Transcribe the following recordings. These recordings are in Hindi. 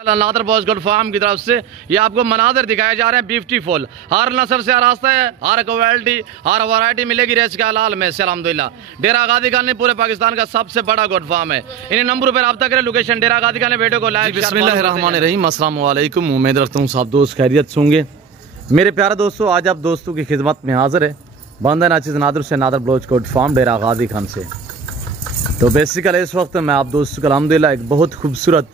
नादर बॉस गुड फार्म की तरफ से ये आपको मनाजर दिखाए जा रहे हैं ब्यूटीफुल। हर नस्ल से रास्ता है, हर क्वालिटी हर वैरायटी मिलेगी रेस के हलाल में से अल्हम्दुलिल्लाह। डेरा गादी खान पूरे पाकिस्तान का सबसे बड़ा गुड फार्म है। इन नंबरों पर रब्ता करें। लोकेशन डेरा गादी खान। वीडियो को लाइक बिस्मिल्लाहिर्रहमानिर्रहीम। अस्सलाम वालेकुम। उम्मीद रखता हूँ सब दोस्त खैरियत से होंगे। मेरे प्यारे दोस्तों, आज आप दोस्तों की खिदमत में हाजिर है बंदा नाचिज नादर से नादर ब्लोच गुड फार्म डेरा गादी खान से। तो बेसिकली इस वक्त मैं आप दोस्तों को अल्हम्दुलिल्लाह एक बहुत खूबसूरत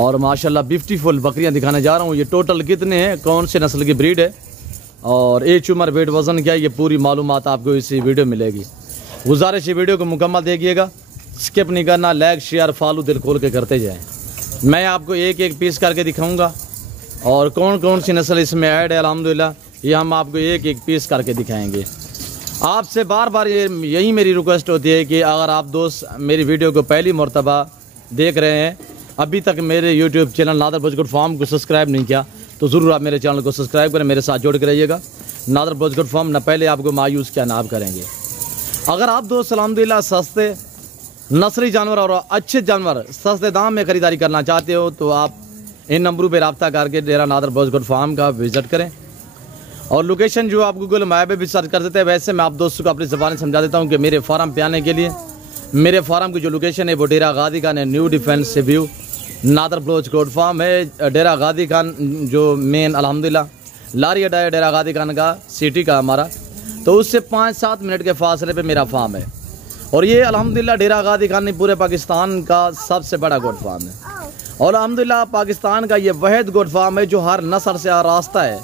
और माशाल्लाह ब्यूटीफुल बकरियां दिखाने जा रहा हूँ। ये टोटल कितने हैं, कौन से नस्ल की ब्रीड है और एज उम्र वेट वज़न क्या है, ये पूरी मालूमात आपको इसी वीडियो में मिलेगी। गुजारिश ये वीडियो को मुकम्मल देखिएगा, स्किप नहीं करना। लाइक शेयर फॉलो दिल खोल के करते जाएँ। मैं आपको एक एक पीस करके दिखाऊँगा और कौन कौन सी नस्ल इसमें ऐड है अल्हम्दुलिल्लाह ये हम आपको एक एक पीस करके दिखाएँगे। आपसे बार बार यही मेरी रिक्वेस्ट होती है कि अगर आप दोस्त मेरी वीडियो को पहली मरतबा देख रहे हैं, अभी तक मेरे YouTube channel Nadar boss good farm को सब्सक्राइब नहीं किया, तो ज़रूर आप मेरे चैनल को सब्सक्राइब करें, मेरे साथ जोड़ के रहिएगा। नादर बॉस गुड फार्म न पहले आपको मायूस क्या नाब करेंगे। अगर आप दोस्त अल्हम्दुलिल्लाह सस्ते नस्ली जानवर और अच्छे जानवर सस्ते दाम में ख़रीदारी करना चाहते हो तो आप इन नंबरों पर रब्ता करके डेरा नादर बॉस गुड फार्म का विज़िट करें। और लोकेशन जो आप गूगल मैप पे भी सर्च कर देते हैं, वैसे मैं आप दोस्तों को अपनी ज़बान समझा देता हूँ कि मेरे फार्म पे आने के लिए मेरे फार्म की जो लोकेशन है वो डेरा गादी खान है, new defence view Nadar Baloch good farm है। डेरा गादी खान जो मेन अल्हम्दुलिल्लाह लारी अड्डा है डेरा गादी खान का सिटी का हमारा, तो उससे 5-7 मिनट के फासले पे मेरा फार्म है। और ये अल्हम्दुलिल्लाह डेरा गादी खान पूरे पाकिस्तान का सबसे बड़ा गुड फार्म है। और अल्हम्दुलिल्लाह पाकिस्तान का ये वहीद गुड फार्म है जो हर नस्ल से रास्ता है,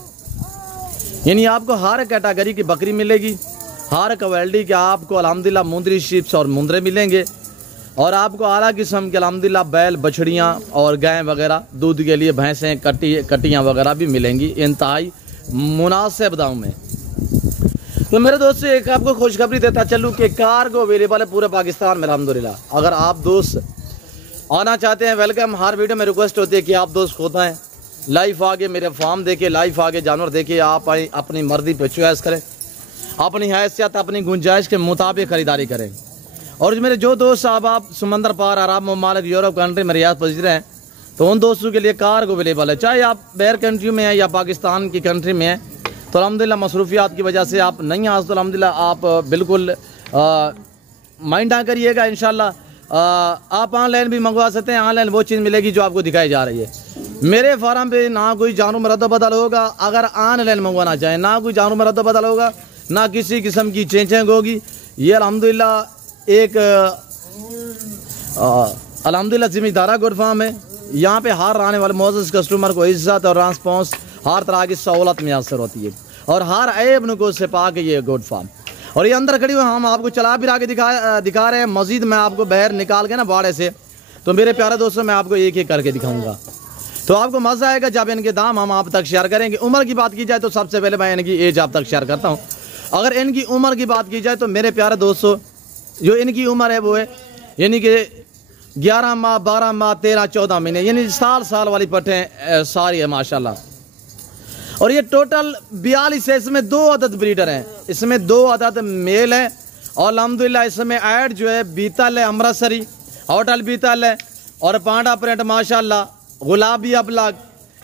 यानी आपको हर कैटेगरी की बकरी मिलेगी, हर क्वालिटी के आपको अल्हम्दुलिल्लाह मुंदरी शीप्स और मुंदरे मिलेंगे और आपको आला किस्म के अल्हम्दुलिल्लाह बैल बछड़ियाँ और गाय वगैरह दूध के लिए भैंसें कटियाँ वगैरह भी मिलेंगी इंतहाई मुनासिब दाम में। तो मेरे दोस्त से एक आपको खुशखबरी देता चलूँ कि कार्गो अवेलेबल है पूरे पाकिस्तान में अल्हम्दुलिल्लाह। अगर आप दोस्त आना चाहते हैं वेलकम। हर वीडियो में रिक्वेस्ट होती है कि आप दोस्त खुद आएँ, लाइव आगे मेरे फार्म देखे, लाइव आगे जानवर देखे, आप आए अपनी मर्जी पे चॉइस करें, अपनी हैसियत अपनी गुंजाइश के मुताबिक ख़रीदारी करें। और मेरे जो दोस्त आप समंदर पार अरब ममालिक यूरोप कंट्री में रियाद पहुँच हैं तो उन दोस्तों के लिए कार्गो अवेलेबल है, चाहे आप बैर कंट्री में हैं या पाकिस्तान की कंट्री में हैं। तो अल्हम्दुलिल्लाह मसरूफियात की वजह से आप नहीं आ, तो अल्हम्दुलिल्लाह आप बिल्कुल माइंड ना करिएगा। इंशाल्लाह आप ऑनलाइन भी मंगवा सकते हैं। ऑनलाइन वो चीज़ मिलेगी जो आपको दिखाई जा रही है। मेरे फार्म पे ना कोई जानवर में रद्द-बदल होगा, अगर ऑनलाइन मंगवाना चाहें ना कोई जानवर में रद्द-बदल होगा, ना किसी किस्म की चेंजिंग होगी। ये अल्हम्दुलिल्लाह एक अल्हम्दुलिल्लाह जिम्मेदारा गुड फार्म है। यहाँ पे हर आने वाले मौजूद कस्टमर को इज्जत और रिस्पॉन्स हर तरह की सहूलत मैसर होती है और हर ऐब नुको से पाके ये गुड फार्म। और ये अंदर खड़ी हुई हम आपको चला फिरा के दिखा रहे हैं। मजीद मैं आपको बाहर निकाल के ना बाड़े से, तो मेरे प्यारे दोस्तों मैं आपको एक एक करके दिखाऊँगा, तो आपको मज़ा आएगा जब इनके दाम हम आप तक शेयर करेंगे। उम्र की बात की जाए तो सबसे पहले मैं इनकी एज आप तक शेयर करता हूँ। अगर इनकी उम्र की बात की जाए तो मेरे प्यारे दोस्तों जो इनकी उम्र है वो है यानी कि 11 माह 12 माह 13-14 महीने, यानी साल वाली पट्टें सारी है माशाल्लाह। और ये टोटल 42 है। इसमें 2 अदद ब्रीडर हैं, इसमें 2 अदद मेल हैं और अल्हम्दुलिल्लाह इसमें ऐड जो है बीतल है, अमृतसरी होटल बीतल है और पांडा प्रिंट माशाल्लाह, गुलाबी अबलग,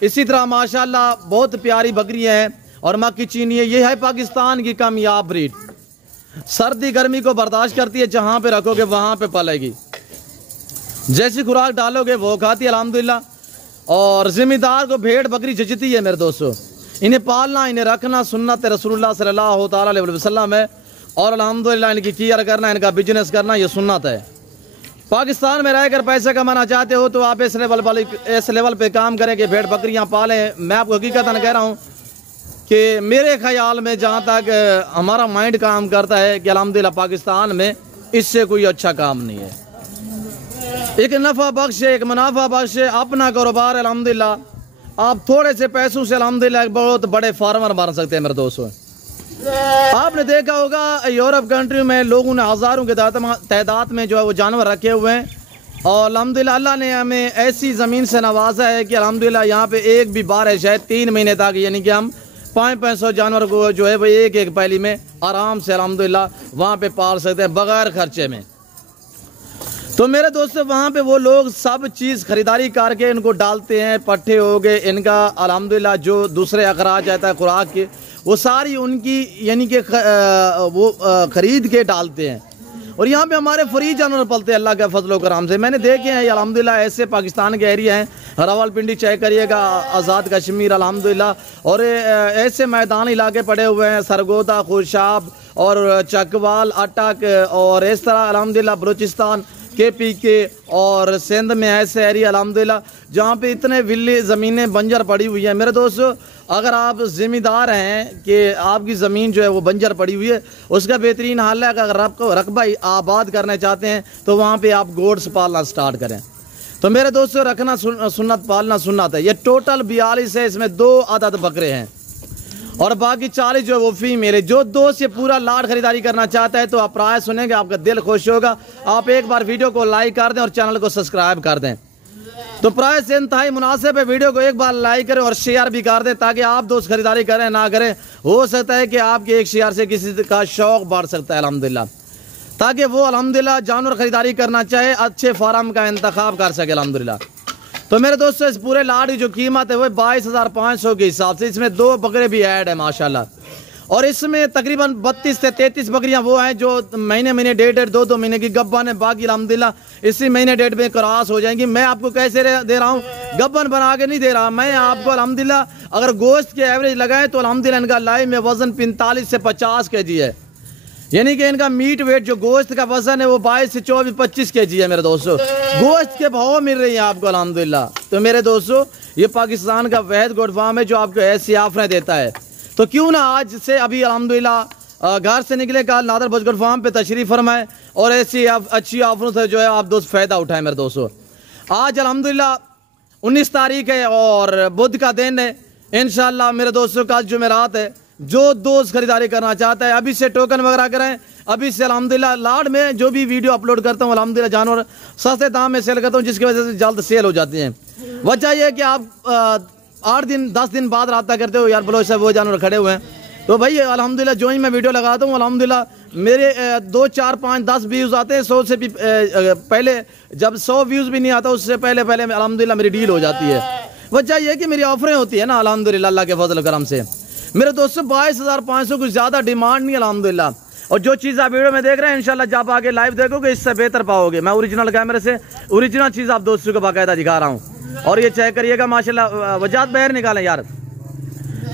इसी तरह माशाल्लाह बहुत प्यारी बकरियां हैं और मक्की चीनी है। ये है पाकिस्तान की कामयाब ब्रीड, सर्दी गर्मी को बर्दाश्त करती है, जहाँ पे रखोगे वहाँ पे पलेगी, जैसी खुराक डालोगे वो खाती है अल्हम्दुलिल्लाह। और जिम्मेदार को भेड़ बकरी जचती है मेरे दोस्तों। इन्हें पालना इन्हें रखना सुन्नत रसूलुल्लाह सल्लल्लाहु अलैहि वसल्लम है और अल्हम्दुलिल्लाह इनकी केयर करना, इनका बिजनेस करना ये सुन्नत है। पाकिस्तान में रहकर पैसे कमाना चाहते हो तो आप इस लेवल पे काम करें कि भेड़ बकरियां पालें। मैं आपको हकीकतन कह रहा हूं कि मेरे ख्याल में जहां तक हमारा माइंड काम करता है कि अल्हम्दुलिल्लाह पाकिस्तान में इससे कोई अच्छा काम नहीं है। एक नफ़ा बख्श है, एक मुनाफा बख्श है, अपना कारोबार अल्हम्दुलिल्लाह। आप थोड़े से पैसों से अल्हम्दुलिल्लाह बहुत बड़े फार्मर बन सकते हैं मेरे दोस्तों। आपने देखा होगा यूरोप कंट्री में लोगों ने हज़ारों के तादाद में जो है वो जानवर रखे हुए हैं और अल्हम्दुलिल्लाह अल्लाह ने हमें ऐसी ज़मीन से नवाजा है कि अल्हम्दुलिल्लाह यहाँ पे एक भी बार है शायद 3 महीने तक, यानी कि हम 500 जानवर को जो है वो एक पैली में आराम से अल्हम्दुलिल्लाह वहाँ पे पाल सकते हैं बग़ैर खर्चे में। तो मेरे दोस्तों वहाँ पे वो लोग सब चीज़ खरीदारी करके इनको डालते हैं, पट्टे हो गए इनका, अल्हम्दुलिल्लाह जो दूसरे अखराज आता है खुराक के, वो सारी उनकी यानी कि वो ख़रीद के डालते हैं। और यहाँ पे हमारे फ्री जानवर पलते हैं अल्लाह के फजल करम से। मैंने देखे हैं अल्हम्दुलिल्लाह ऐसे पाकिस्तान के एरिया हैं, रावलपिंडी चेक करिएगा, आज़ाद कश्मीर अल्हम्दुलिल्लाह, और ऐसे मैदान इलाके पड़े हुए हैं, सरगोदा, खुशाब और चकवाल, अटक और इस तरह अल्हम्दुलिल्लाह बलूचिस्तान KPK और सिंध में ऐसे एरिया अल्हम्दुलिल्लाह जहाँ पे इतने विल्ली ज़मीनें बंजर पड़ी हुई हैं। मेरे दोस्तों अगर आप ज़िम्मेदार हैं कि आपकी ज़मीन जो है वो बंजर पड़ी हुई है, उसका बेहतरीन हल है कि अगर रकबा आबाद करना चाहते हैं तो वहाँ पे आप गोड्स पालना स्टार्ट करें। तो मेरे दोस्तों रखना सुन्नत, पालना सुन्नत है। ये टोटल 42 है, इसमें 2 अदद बकरे हैं और बाकी 40 जो है वो फीमेल है। जो दोस्त ये पूरा लाट खरीदारी करना चाहता है तो आप प्राइस सुनेंगे, आपका दिल खुश होगा। आप एक बार वीडियो को लाइक कर दें और चैनल को सब्सक्राइब कर दें। तो प्राइस इंतहाई मुनासिब है, वीडियो को एक बार लाइक करें और शेयर भी कर दें ताकि आप दोस्त खरीदारी करें ना करें, हो सकता है कि आपके एक शेयर से किसी का शौक़ बढ़ सकता है अल्हम्दुलिल्लाह, ताकि वो अल्हम्दुलिल्लाह जानवर खरीदारी करना चाहे अच्छे फार्म का इंतखाब कर सके अल्हम्दुलिल्लाह। तो मेरे दोस्तों इस पूरे लाट की जो कीमत है वो 22,500 के हिसाब से, इसमें 2 बकरे भी ऐड है माशाल्लाह। और इसमें तकरीबन 32 से 33 बकरियां वो हैं जो महीने 1.5-2 महीने की गब्बन है, बाकी अल्हम्दुलिल्लाह इसी महीने 1.5 में क्रॉस हो जाएंगी। मैं आपको कैसे दे रहा हूँ, गब्बन बना के नहीं दे रहा मैं आपको अल्हम्दुलिल्लाह। अगर गोश्त के एवरेज लगाएं तो अल्हम्दुलिल्लाह इनका लाइव में वज़न 45 से 50 kg है, यानी कि इनका मीट वेट जो गोश्त का वजन है वो 22 से 24-25 kg है। मेरे दोस्तों गोश्त के भाव मिल रही हैं आपको अल्हम्दुलिल्लाह। तो मेरे दोस्तों ये पाकिस्तान का वहद गोट फार्म है जो आपको ऐसी ऑफरें देता है। तो क्यों ना आज से अभी अल्हम्दुलिल्लाह घर से निकले कल नादर बज गोट फार्म पे तशरीफ़ फरमाएं और ऐसी अच्छी ऑफरों से जो है आप दोस्त फ़ायदा उठाएं। मेरे दोस्तों आज अल्हम्दुलिल्लाह 19 तारीख है और बुध का दिन है। इंशाअल्लाह मेरे दोस्तों कल जुमेरात है। जो दोस्त खरीदारी करना चाहता है अभी से टोकन वगैरह करें, अभी से अल्हम्दुलिल्लाह लाड में जो भी वीडियो अपलोड करता हूँ अल्हम्दुलिल्लाह जानवर सस्ते दाम में सेल करता हूँ, जिसकी वजह से जल्द सेल हो जाती हैं। वजह यह है कि आप 8 दिन 10 दिन बाद रब्ता करते हो यार बलोच साहब वो जानवर खड़े हुए हैं, तो भाई अल्हम्दुलिल्लाह जो ही मैं वीडियो लगाता हूँ अल्हम्दुलिल्लाह मेरे 2, 4, 5, 10 व्यूज़ आते हैं। 100 से भी पहले, जब 100 व्यूज़ भी नहीं आता उससे पहले अल्हम्दुलिल्लाह मेरी डील हो जाती है। वजह यह है कि मेरी ऑफरें होती है ना अल्हम्दुलिल्लाह अल्लाह के फजल करम से। मेरे दोस्तों 22,500 कुछ ज़्यादा डिमांड नहीं अल्हम्दुलिल्लाह। और जो चीज़ आप वीडियो में देख रहे हैं इंशाल्लाह जब आगे लाइव देखोगे इससे बेहतर पाओगे। मैं ओरिजिनल कैमरे से ओरिजिनल चीज़ आप दोस्तों को बाकायदा दिखा रहा हूँ। और ये चेक करिएगा माशाल्लाह, वजात बाहर निकालें यार,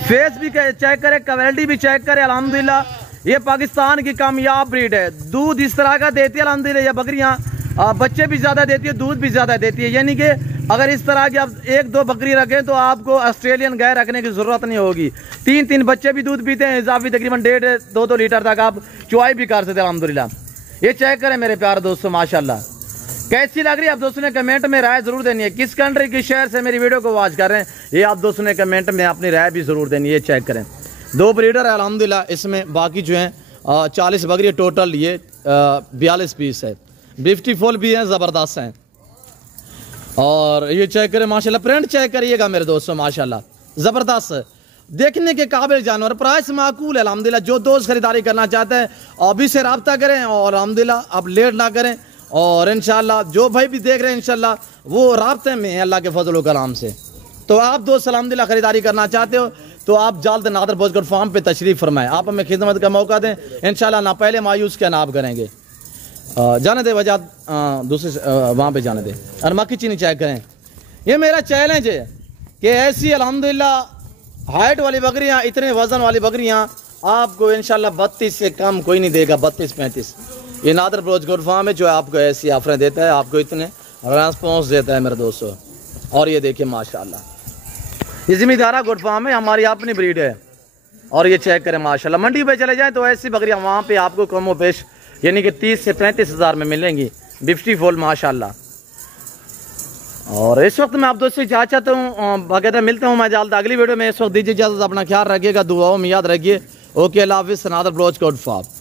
फेस भी चेक करें, क्वालिटी भी चेक करें अल्हम्दुलिल्लाह। ये पाकिस्तान की कामयाब ब्रीड है, दूध इस तरह का देती है अल्हम्दुलिल्लाह। ये बकरियाँ बच्चे भी ज़्यादा देती है, दूध भी ज़्यादा देती है, यानी कि अगर इस तरह की आप 1-2 बकरी रखें तो आपको ऑस्ट्रेलियन गाय रखने की ज़रूरत नहीं होगी। 3-3 बच्चे भी दूध पीते हैं, इजाफी तकरीबन 1.5-2 लीटर तक आप चुवाई भी कर सकते हैं अल्हम्दुलिल्लाह। ये चेक करें मेरे प्यारे दोस्तों माशाल्लाह। कैसी लग रही है आप दोस्तों ने कमेंट में राय ज़रूर देनी है। किस कंट्री किस शहर से मेरी वीडियो को वॉच कर रहे हैं ये आप दोस्तों ने कमेंट में अपनी राय भी ज़रूर देनी है। ये चेक करें 2 ब्रीडर है अल्हम्दुलिल्लाह इसमें, बाकी जो हैं 40 बकरी टोटल, ये 42 पीस है, ब्यूटीफुल भी हैं, ज़बरदस्त हैं। और ये चेक करें माशाल्लाह, प्रिंट चेक करिएगा मेरे दोस्तों माशाल्लाह ज़बरदस्त, देखने के काबिल जानवर, प्राइस माकूल है अल्हम्दुलिल्लाह। जो दोस्त खरीदारी करना चाहते हैं अभी से रब्ता करें और अल्हम्दुलिल्लाह अब लेट ना करें। और इंशाल्लाह जो भाई भी देख रहे हैं इंशाल्लाह वो राब्ते में है अल्लाह के फजल व करम से। तो आप दोस्त अल्हम्दुलिल्लाह खरीदारी करना चाहते हो तो आप जल्द नादर बोजगढ़ फार्म पे तशरीफ़ फरमाएं, आप हमें खिदमत का मौका दें इंशाल्लाह, ना पहले मायूस क्या ना आप करेंगे। जाने दे वजह दूसरे वहाँ पे जाने दे और मक्खी चीनी चेक करें। ये मेरा चैलेंज है कि ऐसी अल्हम्दुलिल्लाह हाइट वाली बकरियाँ, इतने वज़न वाली बकरियाँ आपको इंशाल्लाह 32 से कम कोई नहीं देगा, 32-35। ये नादर बोजगढ़ फार्म है जो आपको ऐसी ऑफरें देता है, आपको इतने रेस्पॉन्स देता है मेरे दोस्तों। और ये देखिए माशाल्लाह ये ज़िम्मेदारा गोट फार्म है, हमारी अपनी ब्रीड है। और ये चेक करें माशाल्लाह, मंडी पे चले जाएँ तो ऐसी बकरियाँ वहाँ पे आपको कम व पेश यानी कि 30 से 35 हज़ार में मिलेंगी, ब्यूटीफुल माशाल्लाह। और इस वक्त मैं आप दोस्तों से चाहता हूँ बाकायदा मिलता हूँ मैं जल्द अगली वीडियो में। इस वक्त दीजिए इजाज़त, अपना ख्याल रखिएगा, दुआओं में याद रखिए। ओके अल्लाह हाफ़िज़, नादर बोजगढ़ फार्म।